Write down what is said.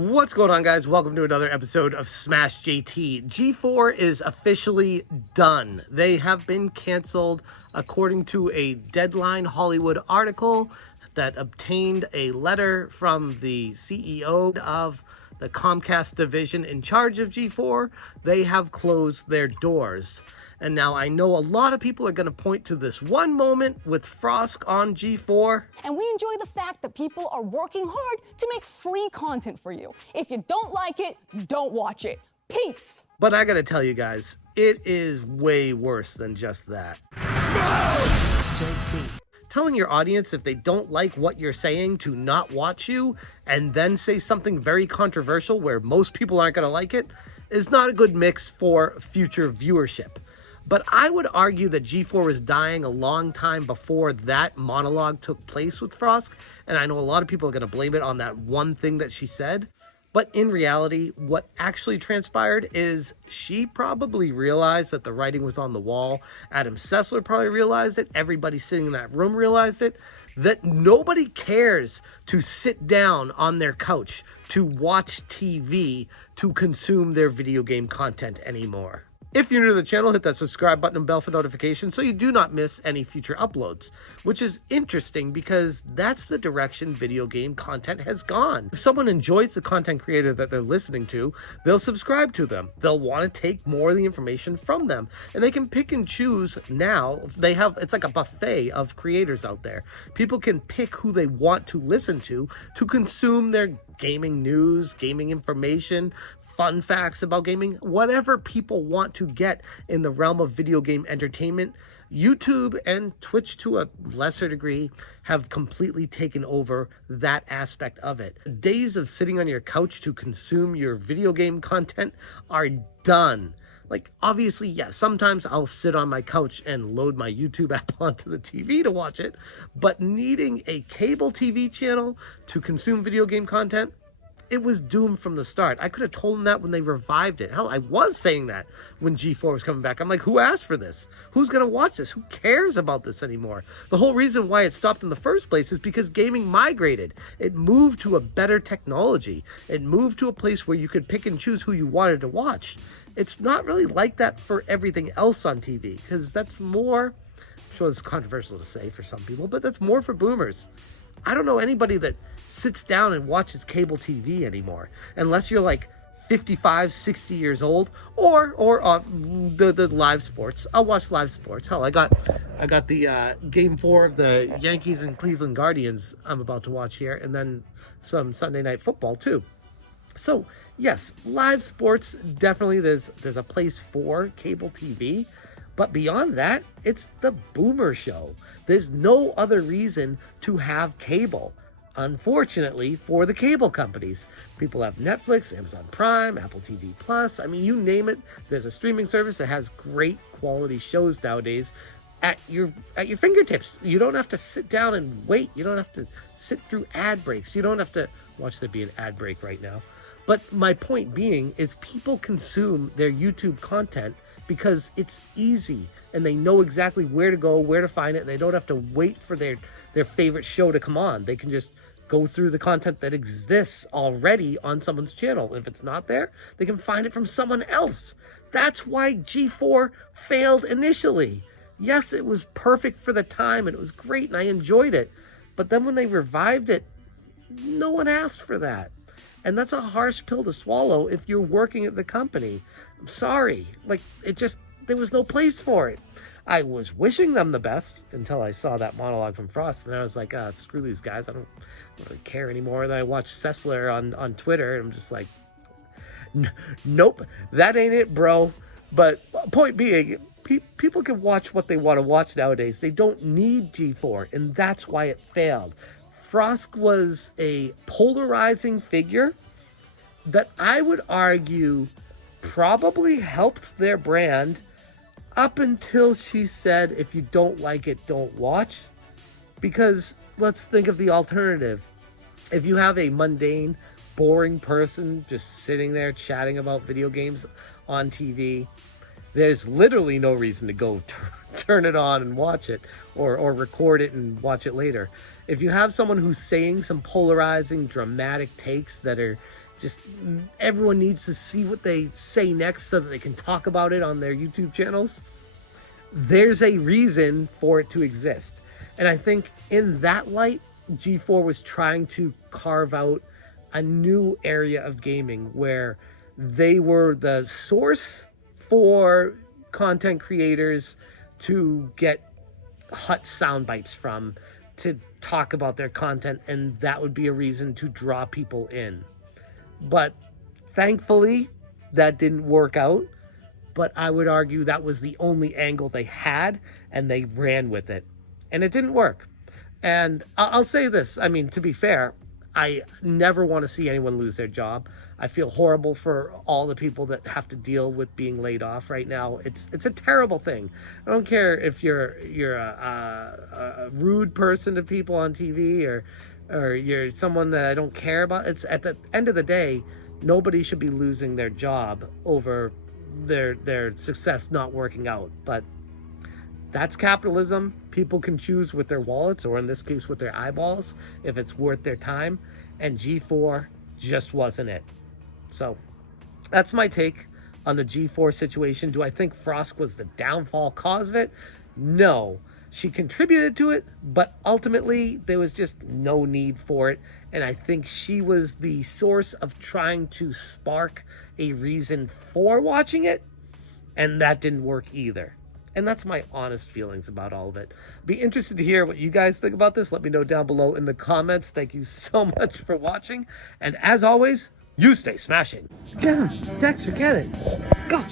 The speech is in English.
What's going on, guys? Welcome to another episode of Smash JT. G4 is officially done. They have been canceled according to a Deadline Hollywood article that obtained a letter from the CEO of the Comcast division in charge of G4. They have closed their doors. And now I know a lot of people are going to point to this one moment with Frosk on G4. And we enjoy the fact that people are working hard to make free content for you. If you don't like it, don't watch it. Peace. But I got to tell you guys, it is way worse than just that. JT. Telling your audience if they don't like what you're saying to not watch you and then say something very controversial where most people aren't going to like it is not a good mix for future viewership. But I would argue that G4 was dying a long time before that monologue took place with Frosk. And I know a lot of people are going to blame it on that one thing that she said. But in reality, what actually transpired is she probably realized that the writing was on the wall. Adam Sessler probably realized it. Everybody sitting in that room realized it. That nobody cares to sit down on their couch to watch TV to consume their video game content anymore. If you're new to the channel, hit that subscribe button and bell for notifications so you do not miss any future uploads, which is interesting because that's the direction video game content has gone. If someone enjoys the content creator that they're listening to, they'll subscribe to them. They'll want to take more of the information from them, and they can pick and choose now. It's like a buffet of creators out there. People can pick who they want to listen to consume their gaming news, gaming information, fun facts about gaming, whatever people want to get in the realm of video game entertainment. YouTube and Twitch, to a lesser degree, have completely taken over that aspect of it. Days of sitting on your couch to consume your video game content are done. Like, obviously, yeah, sometimes I'll sit on my couch and load my YouTube app onto the TV to watch it, but needing a cable TV channel to consume video game content, it was doomed from the start. I could have told them that when they revived it. Hell, I was saying that when G4 was coming back. I'm like, who asked for this? Who's going to watch this? Who cares about this anymore? The whole reason why it stopped in the first place is because gaming migrated. It moved to a better technology. It moved to a place where you could pick and choose who you wanted to watch. It's not really like that for everything else on TV, because that's more, I'm sure it's controversial to say for some people, but that's more for boomers. I don't know anybody that sits down and watches cable TV anymore, unless you're like 55, 60 years old, or the live sports. I'll watch live sports. Hell, I got the game 4 of the Yankees and Cleveland Guardians I'm about to watch here, and then some Sunday night football too. So yes, live sports, definitely there's a place for cable TV. But beyond that, it's the boomer show. There's no other reason to have cable, unfortunately, for the cable companies. People have Netflix, Amazon Prime, Apple TV Plus. I mean, you name it. There's a streaming service that has great quality shows nowadays at your fingertips. You don't have to sit down and wait. You don't have to sit through ad breaks. You don't have to watch there be an ad break right now. But my point being is people consume their YouTube content because it's easy and they know exactly where to go, where to find it, and they don't have to wait for their favorite show to come on. They can just go through the content that exists already on someone's channel. If it's not there, they can find it from someone else. That's why G4 failed initially. Yes, it was perfect for the time and it was great and I enjoyed it. But then when they revived it, no one asked for that. And that's a harsh pill to swallow if you're working at the company. I'm sorry. Like, there was no place for it. I was wishing them the best until I saw that monologue from Frost. And I was like, screw these guys. I don't really care anymore. And then I watched Sessler on Twitter. And I'm just like, nope, that ain't it, bro. But point being, people can watch what they want to watch nowadays. They don't need G4. And that's why it failed. Frosk was a polarizing figure that I would argue probably helped their brand up until she said, if you don't like it, don't watch. Because let's think of the alternative. If you have a mundane, boring person just sitting there chatting about video games on TV, there's literally no reason to go turn it on and watch it, or record it and watch it later. If you have someone who's saying some polarizing, dramatic takes that are just everyone needs to see what they say next so that they can talk about it on their YouTube channels. There's a reason for it to exist. And I think in that light, G4 was trying to carve out a new area of gaming where they were the source for content creators to get hot sound bites from, to talk about their content, and that would be a reason to draw people in. But thankfully, that didn't work out. But I would argue that was the only angle they had, and they ran with it. And it didn't work. And I'll say this, I mean, to be fair, I never want to see anyone lose their job. I feel horrible for all the people that have to deal with being laid off right now. It's a terrible thing. I don't care if you're a rude person to people on TV, or you're someone that I don't care about. It's at the end of the day, nobody should be losing their job over their success not working out. But that's capitalism. People can choose with their wallets, or in this case with their eyeballs, if it's worth their time. And G4 just wasn't it. So that's my take on the G4 situation. Do I think Frosk was the downfall cause of it? No. She contributed to it, but ultimately there was just no need for it. And I think she was the source of trying to spark a reason for watching it, and that didn't work either. And that's my honest feelings about all of it. Be interested to hear what you guys think about this. Let me know down below in the comments. Thank you so much for watching. And as always, you stay smashing. Get him, Dexter, get it. Go.